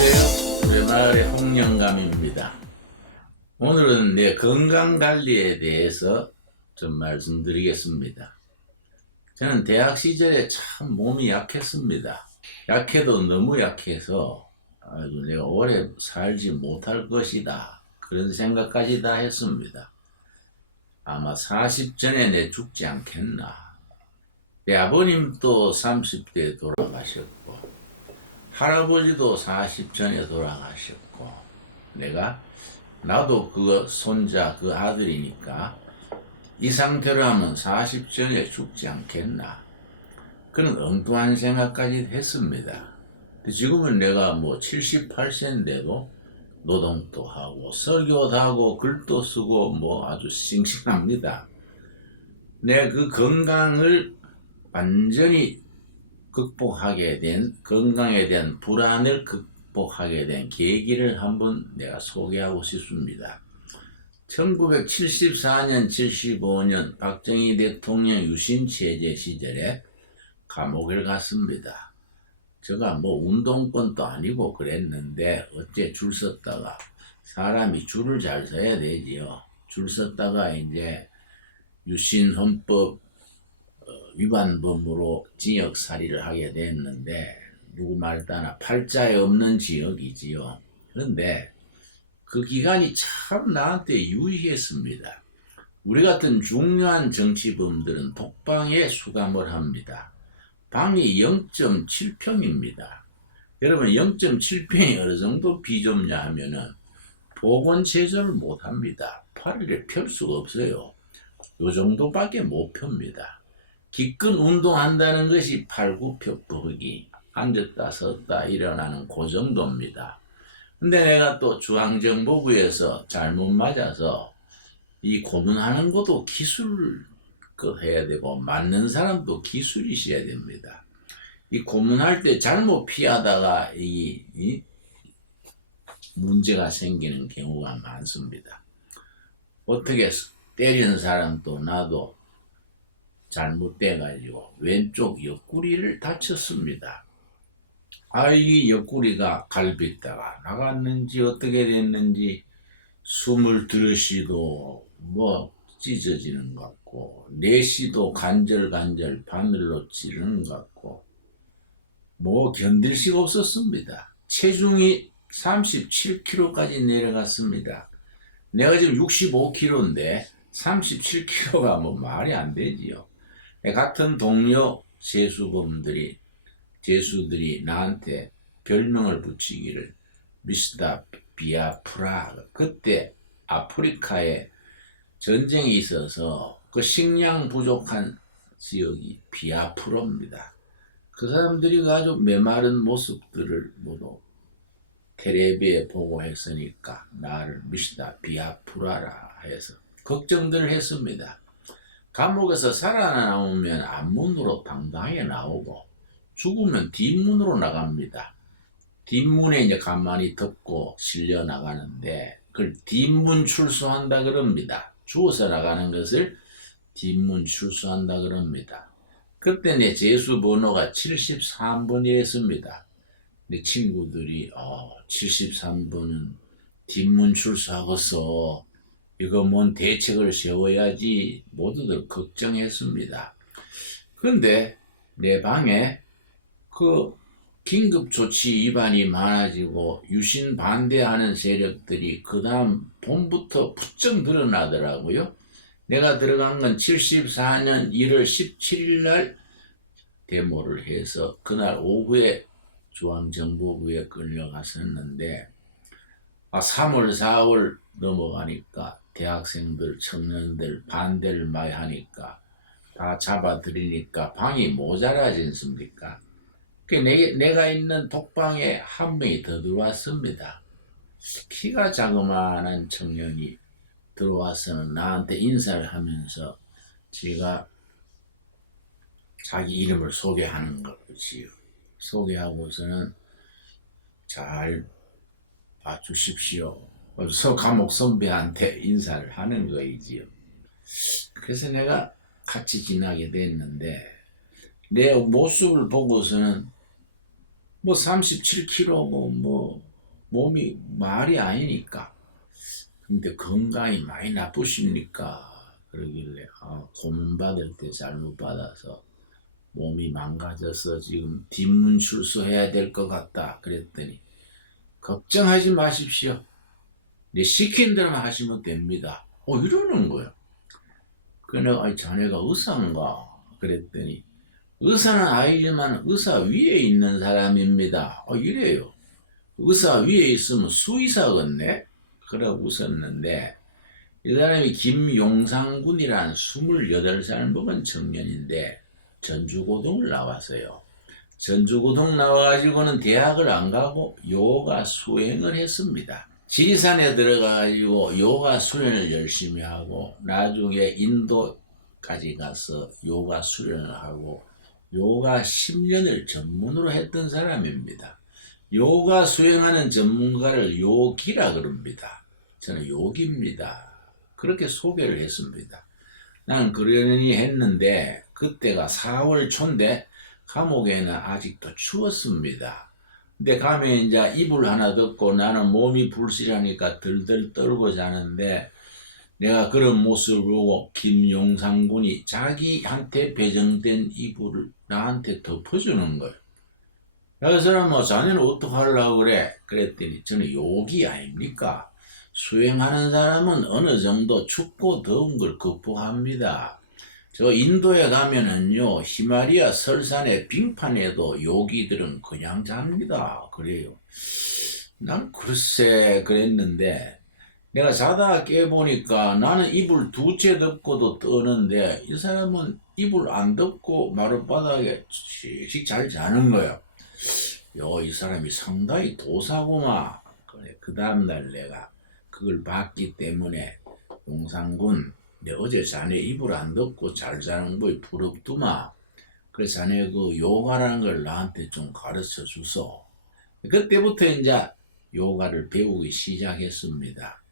안녕하세요. 우리 마을의 홍영감입니다. 오늘은 내 건강관리에 대해서 좀 말씀드리겠습니다. 저는 대학 시절에 참 몸이 약했습니다. 약해도 너무 약해서 아주 내가 오래 살지 못할 것이다, 그런 생각까지 다 했습니다. 아마 40 전에 내 죽지 않겠나. 내 아버님도 30대에 돌아가셨고 할아버지도 40 전에 돌아가셨고, 나도 그 손자, 그 아들이니까 이 상태로 하면 40 전에 죽지 않겠나, 그런 엉뚱한 생각까지 했습니다. 지금은 내가 뭐 78세인데도 노동도 하고 설교도 하고 글도 쓰고 뭐 아주 싱싱합니다. 내 그 건강을 완전히 극복하게 된, 건강에 대한 불안을 극복하게 된 계기를 한번 내가 소개하고 싶습니다. 1974년, 75년 박정희 대통령 유신체제 시절에 감옥을 갔습니다. 제가 뭐 운동권도 아니고 그랬는데 어째 줄 섰다가, 사람이 줄을 잘 서야 되지요. 줄 섰다가 이제 유신헌법 위반범으로 징역살이를 하게 됐는데, 누구 말 따나 팔자에 없는 지역이지요. 그런데 그 기간이 참 나한테 유의했습니다. 우리 같은 중요한 정치범들은 독방에 수감을 합니다. 방이 0.7평입니다. 여러분, 0.7평이 어느 정도 비좁냐 하면은 보건체조를 못합니다. 팔을 펼 수가 없어요. 요 정도밖에 못 펴니다. 기껏 운동한다는 것이 팔굽혀펴기, 앉았다 섰다 일어나는 그 정도입니다. 근데 내가 또 중앙정보부에서 잘못 맞아서 이 고문하는 것도 기술 해야 되고, 맞는 사람도 기술이 있어야 됩니다. 이 고문할 때 잘못 피하다가 이 문제가 생기는 경우가 많습니다. 어떻게 때리는 사람도 나도 잘못돼가지고 왼쪽 옆구리를 다쳤습니다. 이 옆구리가 갈비뼈가 나갔는지 어떻게 됐는지 숨을 들으시도 뭐 찢어지는 것 같고, 내쉬도 간절간절 바늘로 찌르는 것 같고, 뭐 견딜 수가 없었습니다. 체중이 37kg까지 내려갔습니다. 내가 지금 65kg인데 37kg가 뭐 말이 안 되지요. 같은 동료 제수들이 나한테 별명을 붙이기를 미스터 비아프라. 그때 아프리카에 전쟁이 있어서 그 식량 부족한 지역이 비아프라입니다. 그 사람들이 아주 메마른 모습들을 모두 텔레비에 보고 했으니까 나를 미스터 비아프라라 해서 걱정들을 했습니다. 감옥에서 살아나오면 앞문으로 당당하게 나오고, 죽으면 뒷문으로 나갑니다. 뒷문에 이제 가만히 덮고 실려 나가는데, 그걸 뒷문 출소한다 그럽니다. 죽어서 나가는 것을 뒷문 출소한다 그럽니다. 그때 내 재수 번호가 73번이었습니다. 내 친구들이 73번은 뒷문 출소하고서 이거 뭔 대책을 세워야지 모두들 걱정했습니다. 그런데 내 방에 그 긴급조치 위반이 많아지고 유신 반대하는 세력들이 그 다음 봄부터 부쩍 늘어나더라고요. 내가 들어간 건 74년 1월 17일 날 데모를 해서 그날 오후에 중앙정보부에 끌려갔었는데, 3월 4월 넘어가니까 대학생들, 청년들 반대를 많이 하니까 다 잡아들이니까 방이 모자라지 않습니까? 내가 있는 독방에 한 명이 더 들어왔습니다. 키가 자그마한 청년이 들어와서는 나한테 인사를 하면서 제가 자기 이름을 소개하는 거지요. 소개하고서는 잘 봐주십시오. 감옥 선배한테 인사를 하는 거이지요. 그래서 내가 같이 지나게 됐는데, 내 모습을 보고서는 뭐 37kg 몸이 말이 아니니까. 근데 건강이 많이 나쁘십니까? 그러길래 고문받을 때 잘못 받아서 몸이 망가져서 지금 뒷문 출소해야 될 것 같다 그랬더니 걱정하지 마십시오. 내 시킨 대로만 하시면 됩니다. 이러는 거야. 그래 내가 자네가 의사인가? 그랬더니 의사는 아니지만 의사 위에 있는 사람입니다. 이래요. 의사 위에 있으면 수의사겠네? 그래 웃었는데 이 사람이 김용상군이란 28살 먹은 청년인데 전주고등을 나왔어요. 전주고등 나와가지고는 대학을 안 가고 요가 수행을 했습니다. 지리산에 들어가가지고 요가 수련을 열심히 하고 나중에 인도까지 가서 요가 수련을 하고 요가 10년을 전문으로 했던 사람입니다. 요가 수행하는 전문가를 요기라 그럽니다. 저는 요기입니다. 그렇게 소개를 했습니다. 나는 그러니 했는데 그때가 4월 초인데 감옥에는 아직도 추웠습니다. 근데 가면 이제 이불 하나 덮고 나는 몸이 불실하니까 들들 떨고 자는데 내가 그런 모습을 보고 김용상 군이 자기한테 배정된 이불을 나한테 덮어주는 거예요. 그래서 뭐 자네는 어떡하려고 그래? 그랬더니 저는 요기 아닙니까? 수행하는 사람은 어느 정도 춥고 더운 걸 극복합니다. 저 인도에 가면은요 히말리아 설산의 빙판에도 요기들은 그냥 잡니다. 그래요. 난 글쎄 그랬는데 내가 자다가 깨보니까 나는 이불 2채 덮고도 떠는데 이 사람은 이불 안 덮고 마룻바닥에 씩씩 잘 자는 거야. 이 사람이 상당히 도사구마. 그래, 그 다음날 내가 그걸 봤기 때문에 용상군, 내 어제 자네 이불 안 덮고 잘 자는 거이 부럽더마. 그래서 자네 그 요가라는 걸 나한테 좀 가르쳐 주소. 그때부터 이제 요가를 배우기 시작했습니다.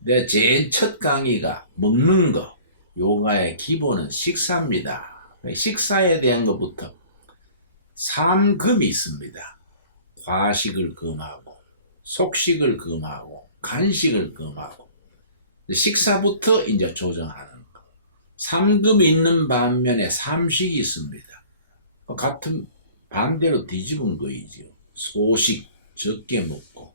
내 제일 첫 강의가 먹는 거. 요가의 기본은 식사입니다. 식사에 대한 것부터 삼금이 있습니다. 과식을 금하고 속식을 금하고 간식을 금하고 식사부터 이제 조정하는 거. 삼금이 있는 반면에 삼식이 있습니다. 같은 반대로 뒤집은 거이죠. 소식 적게 먹고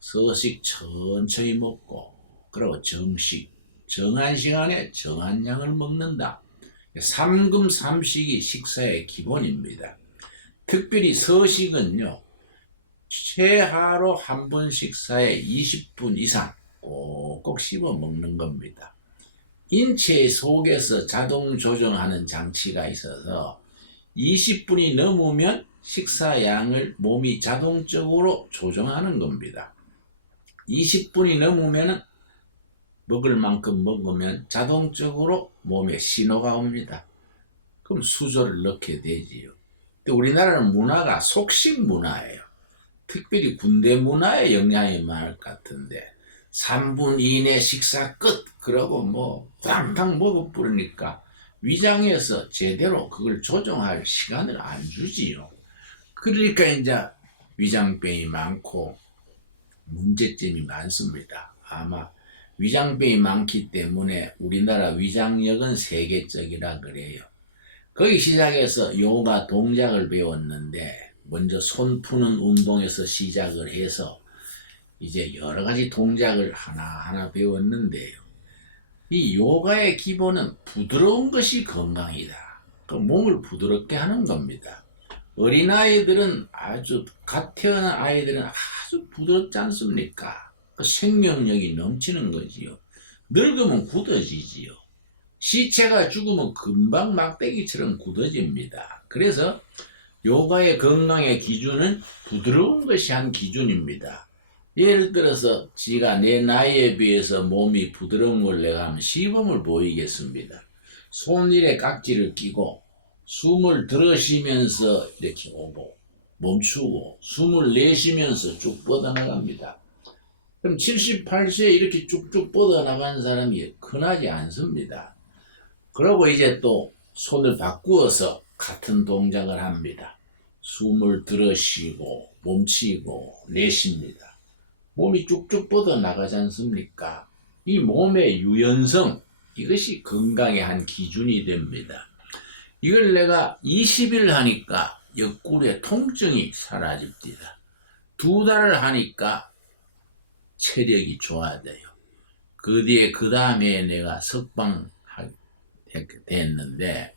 서식 천천히 먹고 그리고 정식 정한 시간에 정한 양을 먹는다. 삼금 삼식이 식사의 기본입니다. 특별히 서식은요. 최하로 한 번 식사에 20분 이상 꼭꼭 씹어 먹는 겁니다. 인체 속에서 자동 조정하는 장치가 있어서 20분이 넘으면 식사 양을 몸이 자동적으로 조정하는 겁니다. 20분이 넘으면 먹을 만큼 먹으면 자동적으로 몸에 신호가 옵니다. 그럼 수조를 넣게 되지요. 근데 우리나라는 문화가 속식 문화예요. 특별히 군대 문화에 영향이 많을 것 같은데 3분 이내 식사 끝 그러고 뭐 팡팡 먹어버리니까 위장에서 제대로 그걸 조정할 시간을 안 주지요. 그러니까 이제 위장병이 많고 문제점이 많습니다. 아마 위장병이 많기 때문에 우리나라 위장력은 세계적이라 그래요. 거기 시작해서 요가 동작을 배웠는데 먼저 손 푸는 운동에서 시작을 해서 이제 여러 가지 동작을 하나하나 배웠는데요. 이 요가의 기본은 부드러운 것이 건강이다. 그 몸을 부드럽게 하는 겁니다. 어린아이들은 갓 태어난 아이들은 아주 부드럽지 않습니까? 그 생명력이 넘치는 거지요. 늙으면 굳어지지요. 시체가 죽으면 금방 막대기처럼 굳어집니다. 그래서 요가의 건강의 기준은 부드러운 것이 한 기준입니다. 예를 들어서 지가 내 나이에 비해서 몸이 부드러운 걸 내가 하면 시범을 보이겠습니다. 손일에 깍지를 끼고 숨을 들으시면서 이렇게 오고 멈추고 숨을 내쉬면서 쭉 뻗어나갑니다. 그럼 78세에 이렇게 쭉쭉 뻗어나가는 사람이 흔하지 않습니다. 그러고 이제 또 손을 바꾸어서 같은 동작을 합니다. 숨을 들어 쉬고 몸치고 내쉽니다. 몸이 쭉쭉 뻗어나가지 않습니까? 이 몸의 유연성, 이것이 건강의 한 기준이 됩니다. 이걸 내가 20일 하니까 옆구리의 통증이 사라집니다. 2달을 하니까 체력이 좋아져요. 그 뒤에 그 다음에 내가 석방 됐는데,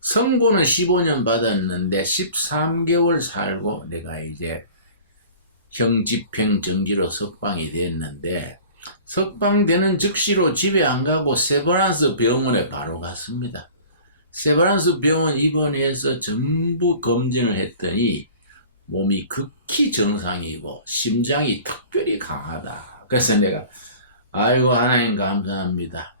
선고는 15년 받았는데 13개월 살고 내가 이제 형집행정지로 석방이 됐는데, 석방되는 즉시로 집에 안 가고 세브란스 병원에 바로 갔습니다. 세브란스 병원 입원해서 전부 검진을 했더니 몸이 극히 정상이고 심장이 특별히 강하다. 그래서 내가 아이고 하나님 감사합니다.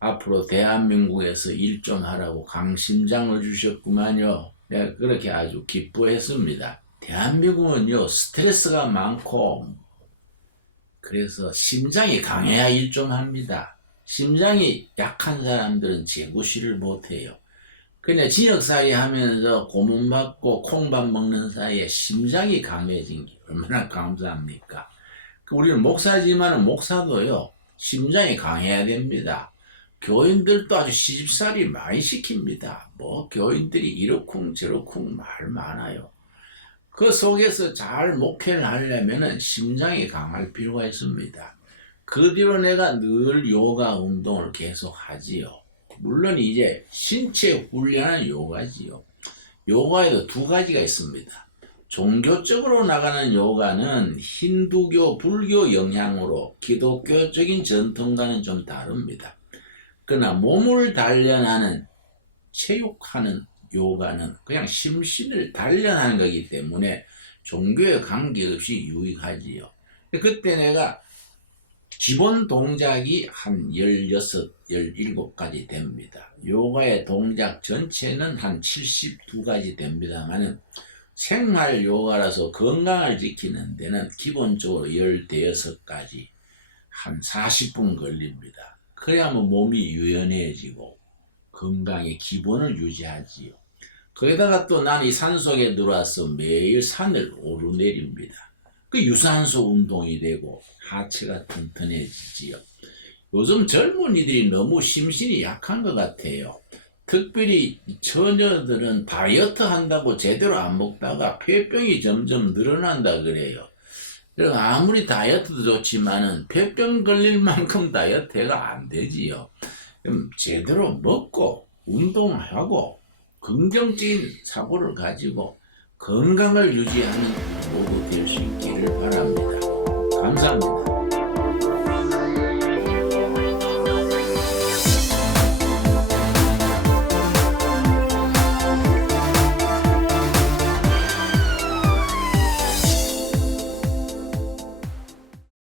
앞으로 대한민국에서 일 좀 하라고 강심장을 주셨구만요. 내가 그렇게 아주 기뻐했습니다. 대한민국은요 스트레스가 많고 그래서 심장이 강해야 일 좀 합니다. 심장이 약한 사람들은 재구시를 못해요. 그냥 지역사회 하면서 고문받고 콩밥 먹는 사이에 심장이 강해진 게 얼마나 감사합니까? 우리는 목사지만은 목사도요 심장이 강해야 됩니다. 교인들도 아주 시집살이 많이 시킵니다. 뭐 교인들이 이러쿵 저러쿵 말 많아요. 그 속에서 잘 목회를 하려면 심장이 강할 필요가 있습니다. 그 뒤로 내가 늘 요가 운동을 계속 하지요. 물론 이제 신체 훈련은 요가지요. 요가에도 2가지가 있습니다. 종교적으로 나가는 요가는 힌두교, 불교 영향으로 기독교적인 전통과는 좀 다릅니다. 그러나 몸을 단련하는, 체육하는 요가는 그냥 심신을 단련하는 거기 때문에 종교에 관계없이 유익하지요. 그때 내가 기본 동작이 한 16, 17가지 됩니다. 요가의 동작 전체는 한 72가지 됩니다만은 생활 요가라서 건강을 지키는 데는 기본적으로 16가지 한 40분 걸립니다. 그래야만 몸이 유연해지고 건강의 기본을 유지하지요. 거기다가 또 난 이 산속에 들어와서 매일 산을 오르내립니다. 그 유산소 운동이 되고 하체가 튼튼해지지요. 요즘 젊은이들이 너무 심신이 약한 것 같아요. 특별히 처녀들은 다이어트 한다고 제대로 안 먹다가 폐병이 점점 늘어난다 그래요. 그래서 아무리 다이어트도 좋지만은 폐병 걸릴 만큼 다이어트가 안 되지요. 그럼 제대로 먹고 운동하고 긍정적인 사고를 가지고 건강을 유지하는 모두 될 수 있기를 바랍니다. 감사합니다.